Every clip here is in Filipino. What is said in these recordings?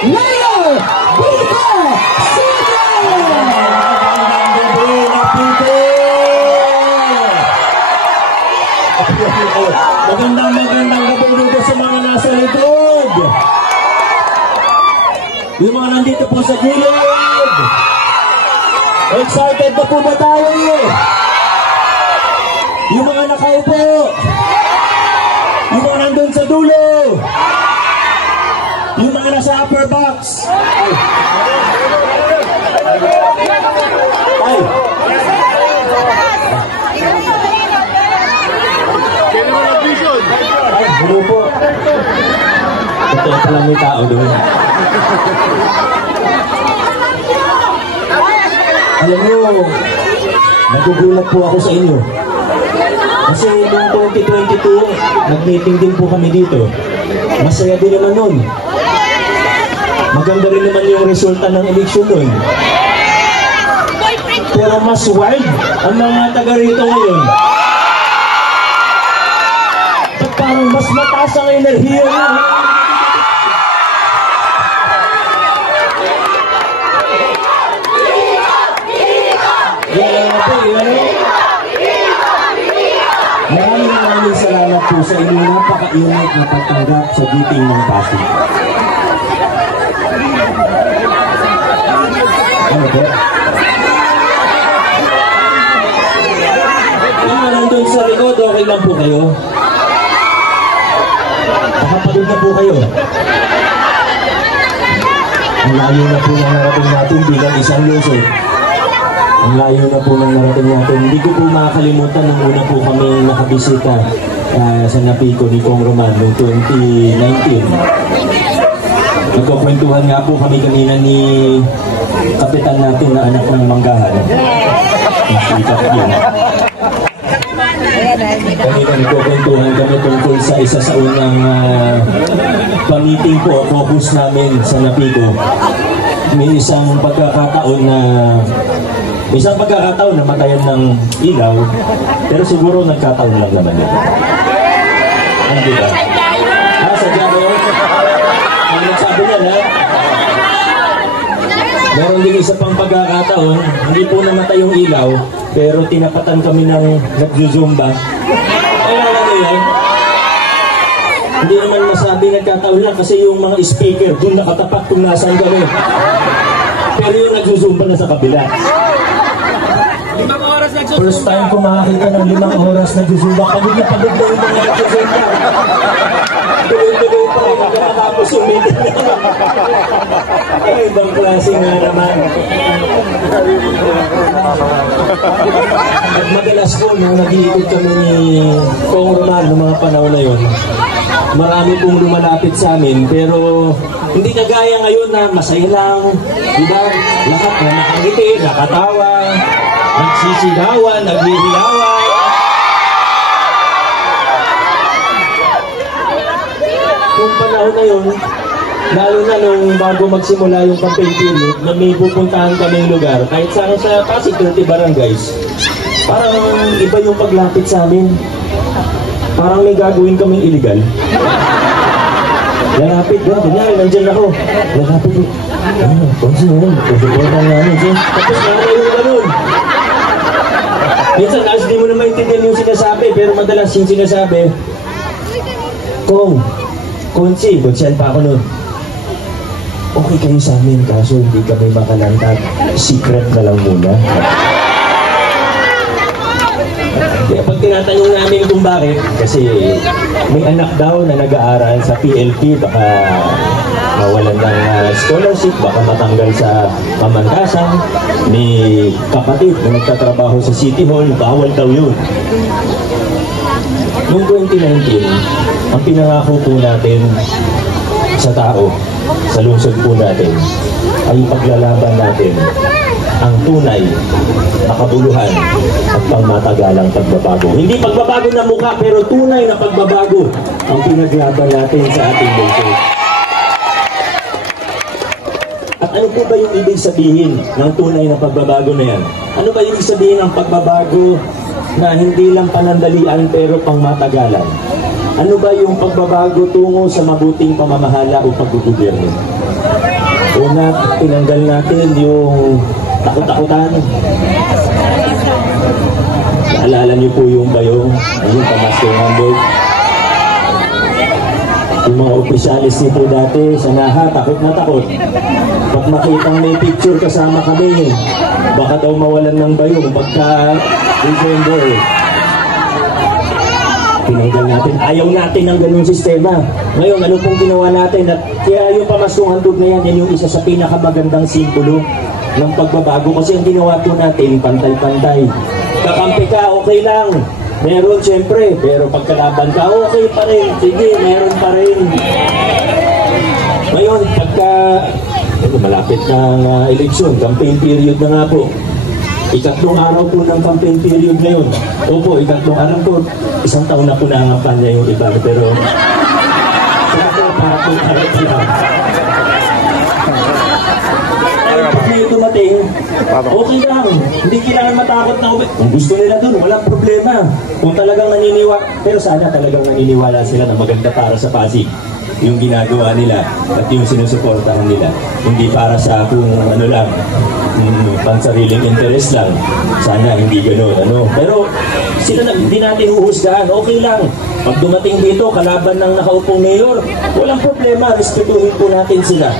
Mayor Vico Magandang gabi dito sa mga nasa likod. Yung mga nandito po sa gilid. Excited na po ba tayo? Yung mga nakaupo. Yung mga nandun sa dulo. Yung mga nasa upper box. Ay. Ano po? Ito palang may tao doon. Alam nyo, nagugulat po ako sa inyo. Kasi noong 2022, nag-meeting din po kami dito. Masaya din naman nun. Maganda rin naman yung resulta ng eleksyon nun. Pero mas wild ang mga taga rito ngayon. Parang mas mataas ang enerhiya nyo. Maraming salamat po sa inyong napaka-init na pagtanggap sa meeting ng Pasig. Ano po? Yung nandun sa likod, okay lang po kayo? Nakapagod na po kayo. Ang layo na po ng narating natin bilang isang lungsod. Ang layo na po ng narating natin. Hindi ko po makakalimutan nung una po kami nakabisita sa Napico ni Kong Roman noong 2019. Nagkukwentuhan nga po kami kanina ni kapitan natin na anak ng manggahan. Kanina nagkukwentuhan kami tungkol sa isa sa unang pamiting po, focus namin sa Napico. May isang pagkakataon na matayan ng ilaw, pero siguro nagkataon lang naman yun. Ano ba? Sadya mo yun? Ang nagsabi niya na, meron din isa pang pagkakataon, hindi po namatay yung ilaw, pero tinapatan kami ng nagzuzumba. Ano yun? Hindi naman masabi nagkataon lang kasi yung mga speaker doon nakatapat kung nasan kami. Pero yung nagzuzumba na sa kabila. First time ko makakita ng 5 oras na nagzuzumba. Pagod na yung mga nagzuzumba. Tuloy-tuloy pa rin magkakatapos yung meeting naman. Ay, ibang klase nga naman. At madalas po, nung nag-iikot kami ni Kong Roman noong mga panahon na yun, marami pong lumalapit sa amin, pero hindi kagaya ngayon na masaya lang, diba? Lahat na nakangiti, nakatawa, nagsisigawan, naghihilawan. Kung panahon na yun, lalo na nung bago magsimula yung campaign period, na may pupuntahan kaming lugar, kahit sa Pasig 30 barangays, parang iba yung paglapit sa amin. Parang may gagawin kaming illegal. Lalapit ba? Kunyari, nandyan ako. Lalapit ko. Konsi naman. Pupuntan namin. Tapos namin yung ganun. Minsan, as di mo na maintindihan yung sinasabi, pero madalas yung sinasabi, Konsi pa ako nun. Okay kayo sa amin, kaso hindi kami makalantad. Secret na lang muna. Kaya pag tinatanong namin kung bakit, kasi may anak daw na nag-aaral sa PLP, baka mawalan ng scholarship, baka matanggal sa pamantasan, may kapatid na nagtatrabaho sa City Hall, bawal daw yun. Noong 2019, ang pinangako po natin sa tao, sa lungsod po natin, ay paglalaban natin ang tunay na kabuluhan at pangmatagalang pagbabago. Hindi pagbabago na mukha, pero tunay na pagbabago ang pinaglaban natin sa ating lungsod. At ano po ba yung ibig sabihin ng tunay na pagbabago na yan? Ano ba yung ibig sabihin ng pagbabago na hindi lang panandalian pero pangmatagalan? Ano ba yung pagbabago tungo sa mabuting pamamahala o paggugobyerno? Una, tinanggal natin yung takot-takutan. Naalala niyo po yung bayong, yung pamaskong handog. Yung mga opisyalis niyo po dati, sa naha, takot na takot. Pag makitang may picture kasama kami, baka daw mawalan ng bayong pagka remember. Tinanggal natin. Ayaw natin ng ganung sistema. Ngayon, ano pong ginawa natin? At kaya yung pamaskong handog na yan, yan yung isa sa pinakamagandang simbolo ng pagbabago. Kasi ang ginawa po natin, pantay-pantay. Kakampi ka, okay lang. Meron siyempre, pero pagkalaban ka, okay pa rin. Sige, meron pa rin. Ngayon, pagka malapit na eleksyon, campaign period na nga po. Ikatlong araw po ng campaign period ngayon. Opo, ikatlong araw po. Isang taon na po nangampanya yung iba. Pero, para po pag may dumating, okay lang. Hindi kailangan matakot na uwi. Kung gusto nila dun, walang problema. Kung talagang naniniwala, pero sana talagang naniniwala sila na maganda para sa Pasig yung ginagawa nila at yung sinusuportahan nila. Hindi para sa kung ano lang, pansariling interest lang. Sana hindi gano'n. Ano. Pero sila na, hindi natin uhusgahan. Okay lang. Pag dumating dito, kalaban ng nakaupong mayor, walang problema. Respetuhin po natin sila.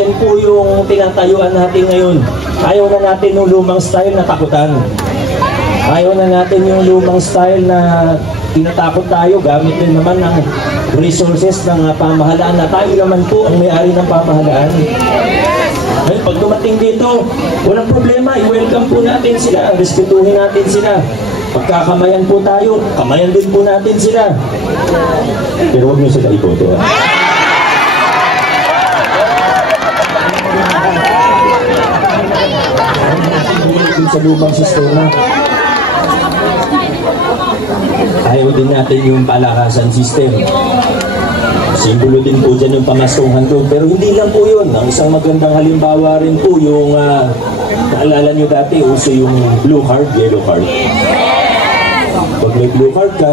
Yan po yung tinatayuan natin ngayon. Ayaw na natin yung lumang style na takutan. Ayaw na natin yung lumang style na tinatakot tayo. Gamit din naman ng resources ng pamahalaan na tayo naman po ang may-ari ng pamahalaan. Ay, pag dumating dito, walang problema. I-welcome po natin sila. Respetuhin natin sila. Pagkakamayan po tayo, kamayan din po natin sila. Pero huwag nyo sila iboto. Sa lumang sistema, ayaw din natin yung palakasan system. Simbolo din po dyan yung pamaskong handog. Pero hindi lang po yun. Ang isang magandang halimbawa rin po yung naalala nyo dati, uso yung blue card, yellow card. Pag may blue card ka,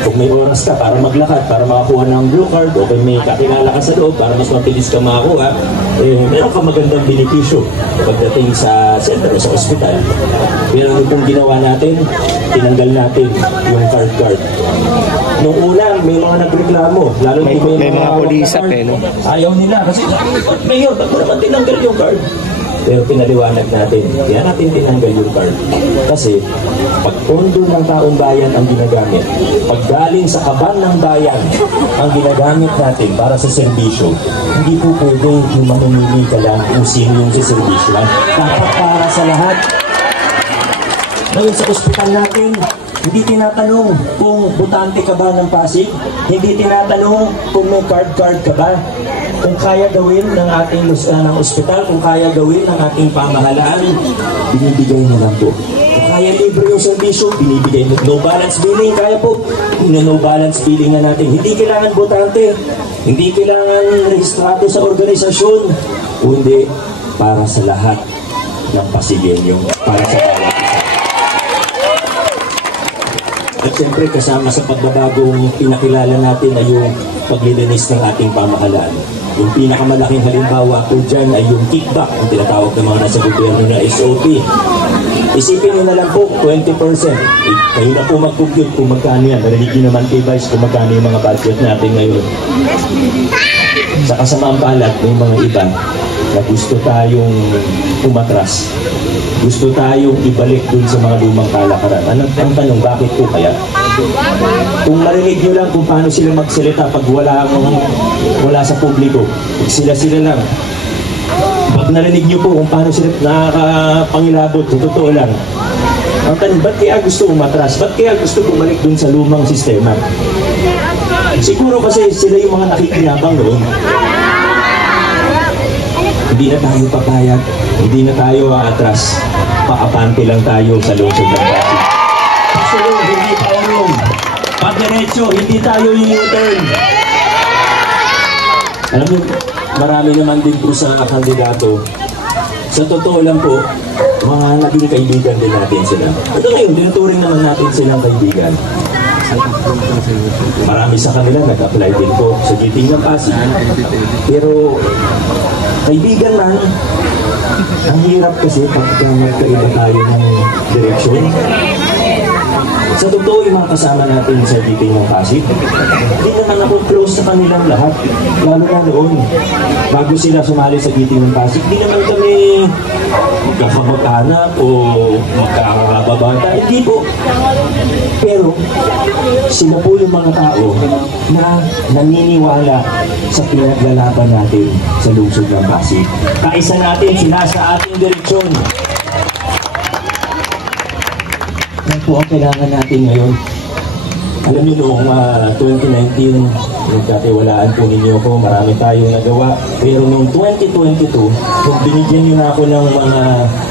kung may oras ka para maglakad, para makakuha ng blue card, o kung may kakilala ka sa loob para mas mabilis ka makakuha, meron ka magandang benepisyo pagdating sa center o sa ospital. Pero ano pong ginawa natin? Tinanggal natin yung card. Noong una, may mga nagreklamo, lalo may mga pulisap no? Ayaw nila kasi, Mayor, ba't naman tinanggal yung card? Pero pinaliwanag natin, kaya natin tinanggal yung card. Kasi, pag pondo ng taong bayan ang ginagamit, pag galing sa kaban ng bayan ang ginagamit natin para sa serbisyo, hindi po pwede yung mamimili ka lang kung sino yung sa serbisyo. Dapat para sa lahat. Ngayon sa ospital natin, hindi tinatanong kung butante ka ba ng Pasig, hindi tinatanong kung may card ka ba. Kung kaya gawin ng ating ng ospital, kung kaya gawin ng ating pamahalaan, binibigay na lang po. Kung kaya libre yung servisyo, binibigay mo. No balance billing, kaya po. No balance billing na natin. Hindi kailangan botante, hindi kailangan rehistrado sa organisasyon, kundi para sa lahat ng Pasigenyo, para sa bawat. At siyempre kasama sa pagbabagong pinakilala natin ay yung paglilinis ng ating pamahalaan. Yung pinakamalaking halimbawa po dyan ay yung kickback, ang tinatawag ng mga nasa gobyerno na SOP. Isipin nyo na lang po, 20%. Kayo na po mag-compute kung magkano yan. Narinig nyo naman kay Vice kung magkano yung mga budget natin ngayon. Sa kasamaang balat ng mga iba na gusto tayong umatras. Gusto tayong ibalik dun sa mga lumang kalakaran. Ang tanong, bakit po kaya? Kung marinig nyo lang kung paano sila magsalita pag wala sa publiko, sila lang. Pag narinig nyo po kung paano sila nakakapangilabot, sa totoo lang. Ang tanong, ba't kaya gusto umatras? Ba't kaya gusto bumalik dun sa lumang sistema? Siguro kasi sila yung mga nakikinabang noon. Hindi na tayo papayag, hindi na tayo aatras. Paapante lang tayo sa lungsod ng Pasig. Pasulong, hindi tayo. Pag-diretso, hindi tayo yung U-turn. Alam mo, marami naman din po sa kandidato. Sa totoo lang po, mga naging kaibigan din natin sila. Ito ngayon, tinuturing naman natin silang kaibigan. Marami sa kanila nag-apply din po sa GT ng Pasig. Pero kaibigan man, ang hirap kasi pagka magkaiba tayo ng direksyon. Sa totoo, yung mga kasama natin sa GT ng Pasig, hindi naman ako close sa kanilang lahat. Lalo na noon, bago sila sumali sa GT ng Pasig, hindi naman kami magkakamag-anak o magkakababata. Hindi po. Pero, sila po yung mga tao na naniniwala sa pinaglalaban natin sa lungsod ng Pasig. Kaisa natin sila sa ating direksyon. Yan po ang kailangan natin ngayon. Alam niyo noong 2019, nagkatiwalaan po ninyo ko, marami tayong nagawa. Pero noong 2022, kung binigyan niyo na ako ng mga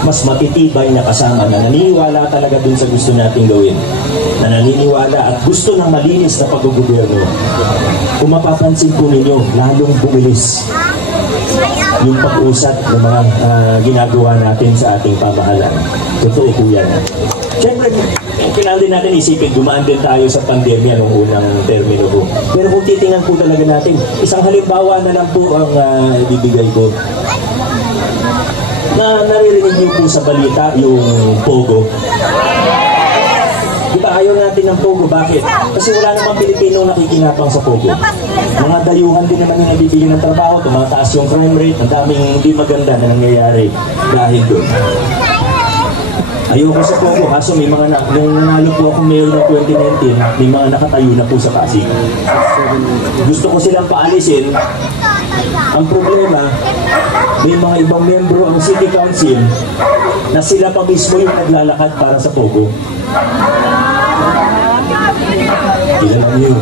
mas matitibay na kasama na naniniwala talaga dun sa gusto nating gawin, na naniniwala at gusto ng malinis na pag-gobyerno, kung mapapansin po ninyo, lalong bumilis yung pag-usat ng mga ginagawa natin sa ating pamahalaan. Totoo po yan. Siyempre, kailangan din natin isipin, dumaan din tayo sa pandemya noong unang termino po. Pero kung titingnan po talaga natin, isang halimbawa na lang po ang ibibigay ko. Na naririnig niyo po sa balita yung Pogo. Di ba ayaw natin ng Pogo? Bakit? Kasi wala namang Pilipino nakikinapang sa Pogo. Mga dayuhan din naman yung nabibigyan ng trabaho, tumataas yung crime rate, ang daming hindi maganda na nangyayari dahil doon. Ayoko sa Pogo, kaso may mga nung nanalo po ako mayor ng 2019, may mga nakatayo na po sa Pasig. Gusto ko silang paalisin. Ang problema, may mga ibang membro ang City Council na sila pa mismo yung naglalakad para sa Pogo. Kilala niyo.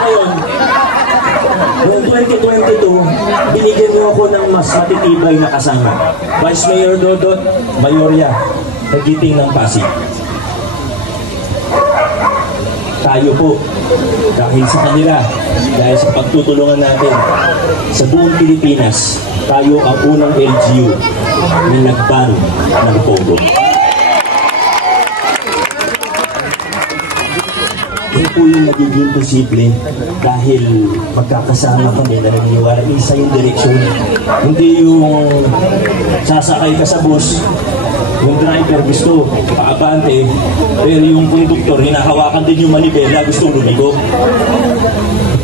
Ngayon, noong 2022, binigyan niyo ako ng mas matitibay na kasama. Vice Mayor Dodot, Mayorya, nagiting ng Pasig. Tayo po, dahil sa kanila, dahil sa pagtutulungan natin sa buong Pilipinas, tayo ang unang LGU na nag-ban ng Pogo. Ito po yung nagiging posible dahil magkakasama kami na naniniwala isa yung direksyon. Hindi yung sasakay ka sa bus, yung driver gusto paabante, pero yung konduktor hinahawakan din yung manibela, gusto lumigo.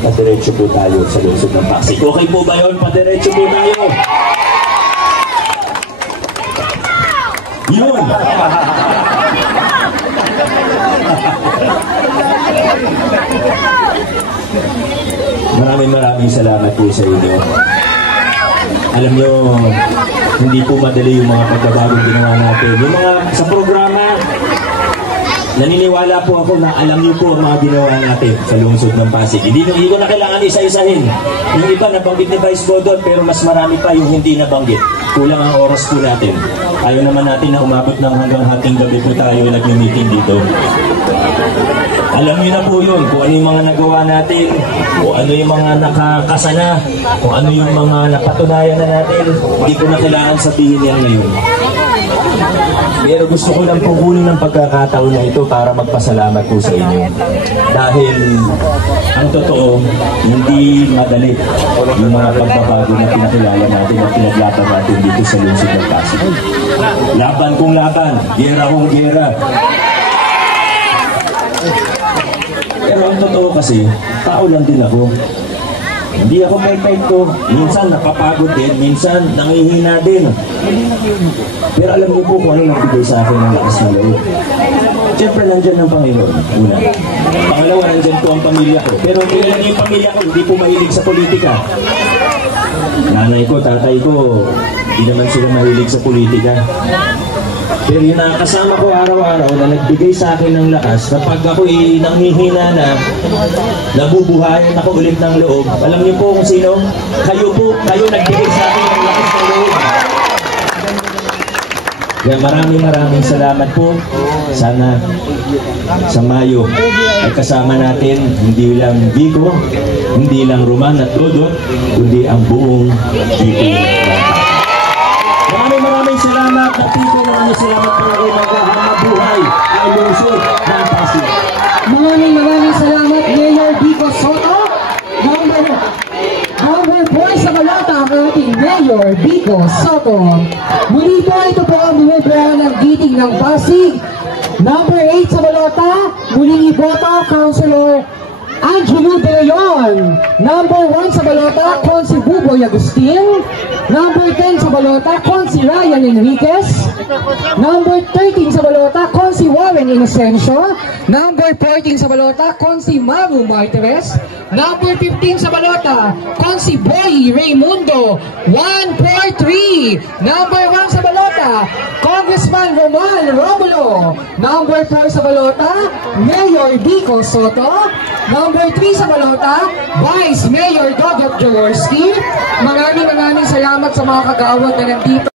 Padiretso po tayo sa lungsod ng Pasig. Okay po ba yun? Padiretso po tayo. Yun! Maraming salamat po sa inyo. Alam nyo, hindi po madali yung mga pagkabagong ginawa natin. Yung mga sa programa, naniniwala po ako na alam niyo po ang mga ginawa natin sa lungsod ng Pasig. Hindi ko na kailangan isa-isahin. Yung iba nabanggit ni Vice Godot, pero mas marami pa yung hindi nabanggit. Kulang ang oras po natin. Ayaw naman natin na umabot ng hanggang hating gabi po tayo nag-meeting dito. Alam niyo na po yun, kung ano yung mga nagawa natin, kung ano yung mga nakakasana, kung ano yung mga napatunayan na natin. Hindi ko na kailangan sabihin yan ngayon. Pero gusto ko lang po kunin ng pagkakataon na ito para magpasalamat po sa inyo. Dahil ang totoo, hindi madali yung mga pagbabago na pinakilala natin at pinaglaban natin dito sa lungsod ng Pasig. Laban kong laban, gera kong gera. Pero ang totoo kasi, tao lang din ako. Hindi ako perfecto. Minsan napapagod din, minsan nangihina din. Pero alam niyo po kung ano nagbigay sa akin ng lakas na loob. Siyempre nandyan ang Panginoon. Una. Pangalawa, nandyan po ang pamilya ko. Pero yung pamilya ko, hindi po mahilig sa politika. Nanay ko, tatay ko, hindi naman sila mahilig sa politika. Pero yung nakakasama ko araw-araw na nagbigay sa akin ng lakas, kapag ako'y nanghihina na, nabubuhayan ako ulit ng loob. Alam niyo po kung sino? Kayo po, kayo nagbigay sa akin ng lakas ng loob. Kaya maraming salamat po. Sana sa Mayo ay kasama natin hindi lang Vico, hindi lang Roman at Dodot, kundi ang buong GT. Maraming salamat. salamat na tipo naman salamat po kay maghahangabuhay ang lungsod ng Pasig. Maraming salamat, Mayor Vico Soto. Number 4 sa balota ang ating Mayor Vico Soto. Muli po, ito po ang bumibira ng giting ng Pasig. Number 8 sa balota, muling iboto, Councilor Angelo De Leon. Number 1 sa balota, Consi Buboy Agustin. Number 10 sa balota, Consi Ryan Enriquez. Number 13 sa balota, Consi Warren Inocencio. Number 14 sa balota, Consi Maru Martirez. Number 15 sa balota, Consi Boy Raimundo 143. Number 1 sa balota, Congressman Roman Romulo. Number 4 sa balota, Mayor Vico Soto. Number 3 sa balota, Vice Mayor Dodot Jaworski. Maraming salamat sa mga kagawad na nandito.